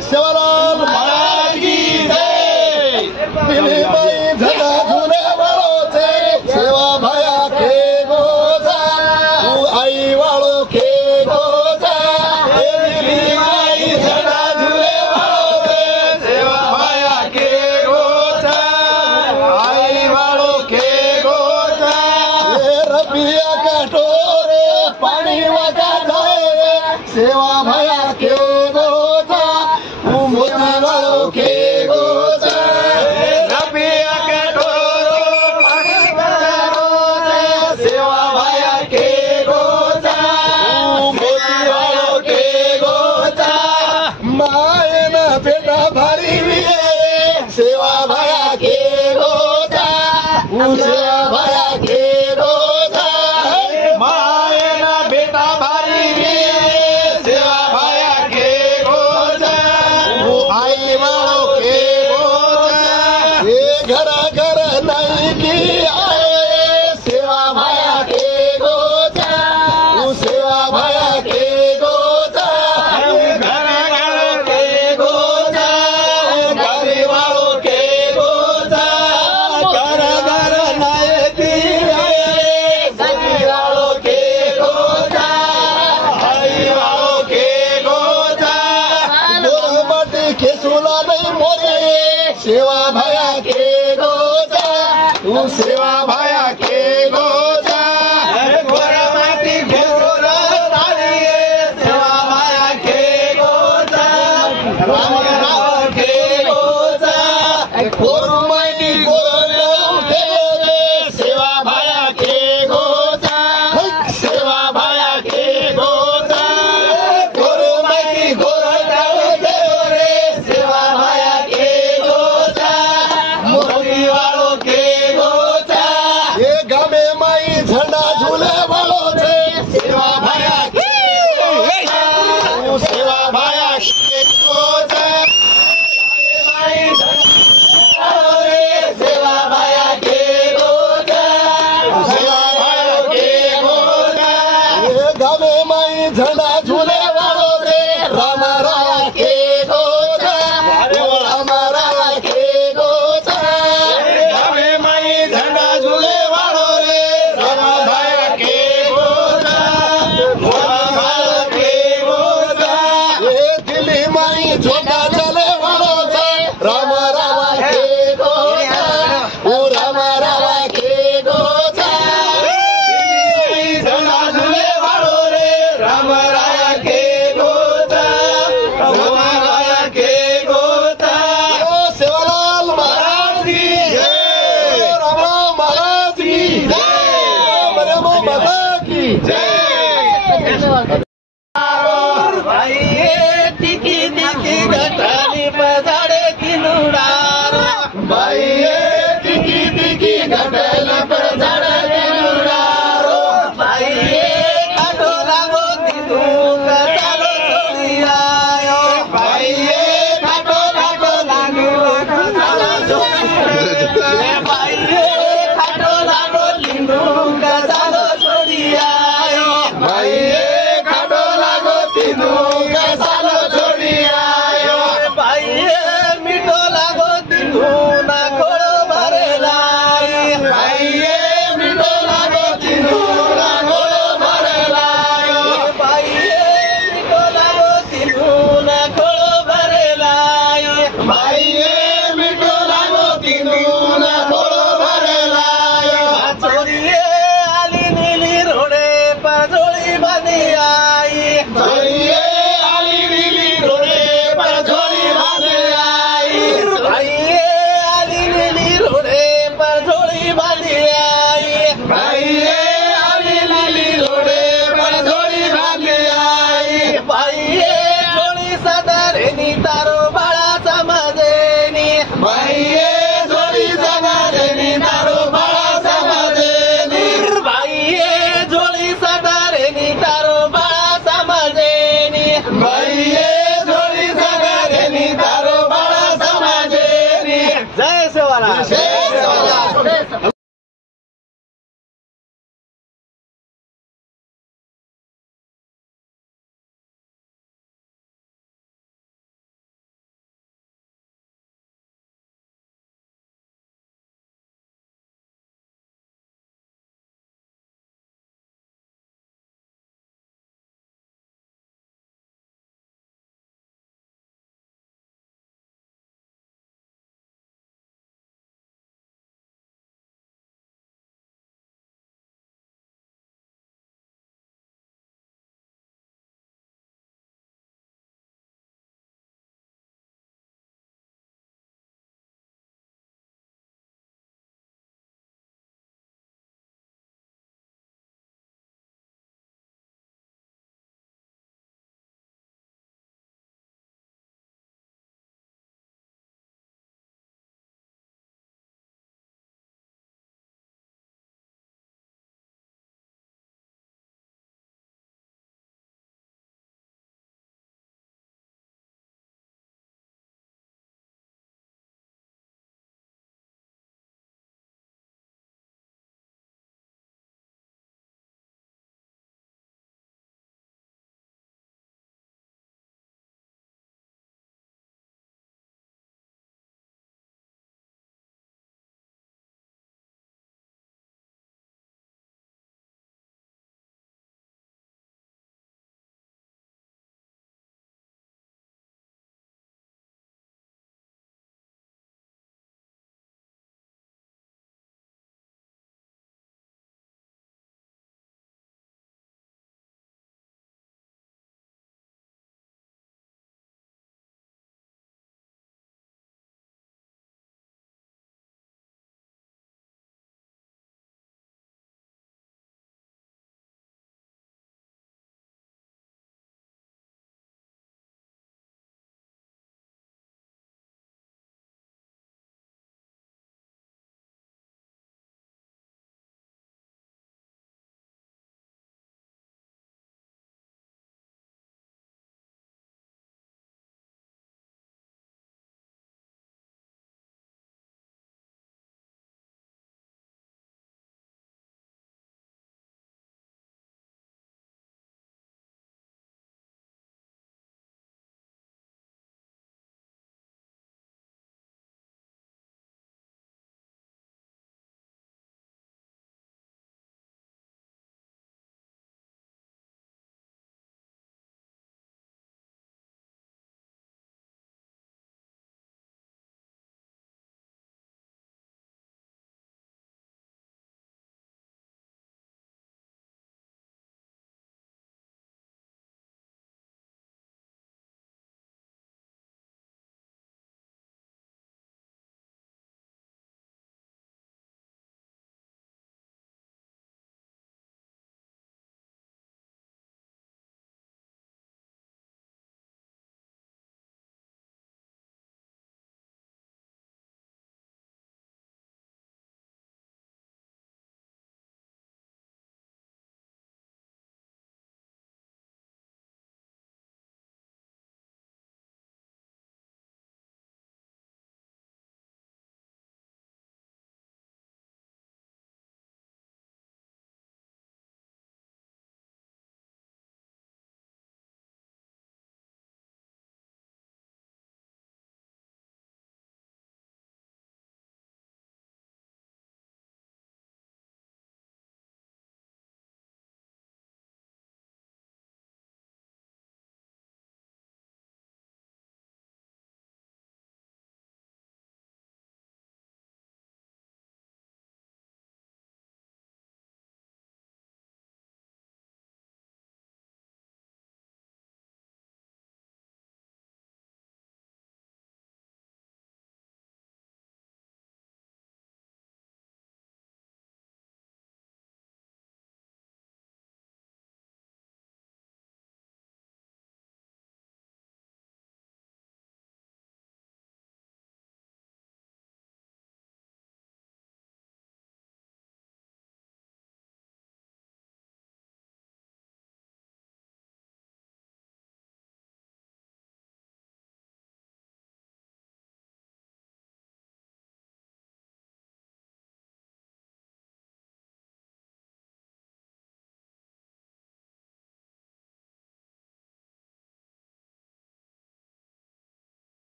सेवालाल महाराज की जय। दिल्ली में झंडा झूले वालों से सेवा भया के गोजा, आई वालों के गोजा। दिल्ली में झंडा झूले वालों से सेवा भया के गोजा, आई वालों के गोजा। ये रबिया का टोरे पानी वगा जाए, सेवा भया के गोजा, मोती वालों के गोजा। रबिया के टोरे पानी वगा जाए, सेवा भया के गोजा, मोती वालों के गोजा। माए ना बेटा भरी हुई है, सेवा भया के गोजा, सेवा भया के गोजा। माए ना बेटा भरी हुई है, सेवा भया के गोजा, आई वालों के गोजा। ये घर घर नहीं की आए, सेवा भया के गोजा, सेवा भया के गोजा। घर घर के गोजा, गरीब वालों के गोजा। घर घर नहीं की आए, गरीब वालों के गोजा, आई वालों के गोजा। गोरमटी के सुला नहीं मोरे, सेवा भया के गोजा, सेवा भया के गोजा। गोरमटी के सुला नहीं, सेवा भया के गोजा, राम के गोजा। गोरमटी गोरम के रे, सेवा भया के गोजा, सेवा भया के गोजा। गोरमटी गोरम के रे, सेवा भया के गोजा, मोती वालों के गोजा। ये गामे माई झंडा झूले वालों से सेवा भया के गोजा, सेवा भया के गोजा। माई झंडा रे, सेवा भया के गोजा, सेवा भया के गोजा। ये गामे माई झंडा झूले वालों से राम राया के गोजा, राम राया के गोजा। गामे माई झंडा झूले वालों रे, राम राया के गोजा, राम राया के गोजा। ये दिल्ली माई झंडा चले वालों से राम राया के गोजा, राम राया के गोजा। झंडा झूले वालों रे, राम राया के गोजा, राम राया के गोजा। सेवालाल महाराज की जय, राम राम महाराज की जय, राम माता की जय। भाई टिकी टिकी घटानी पधारे की लुड़ार, भाई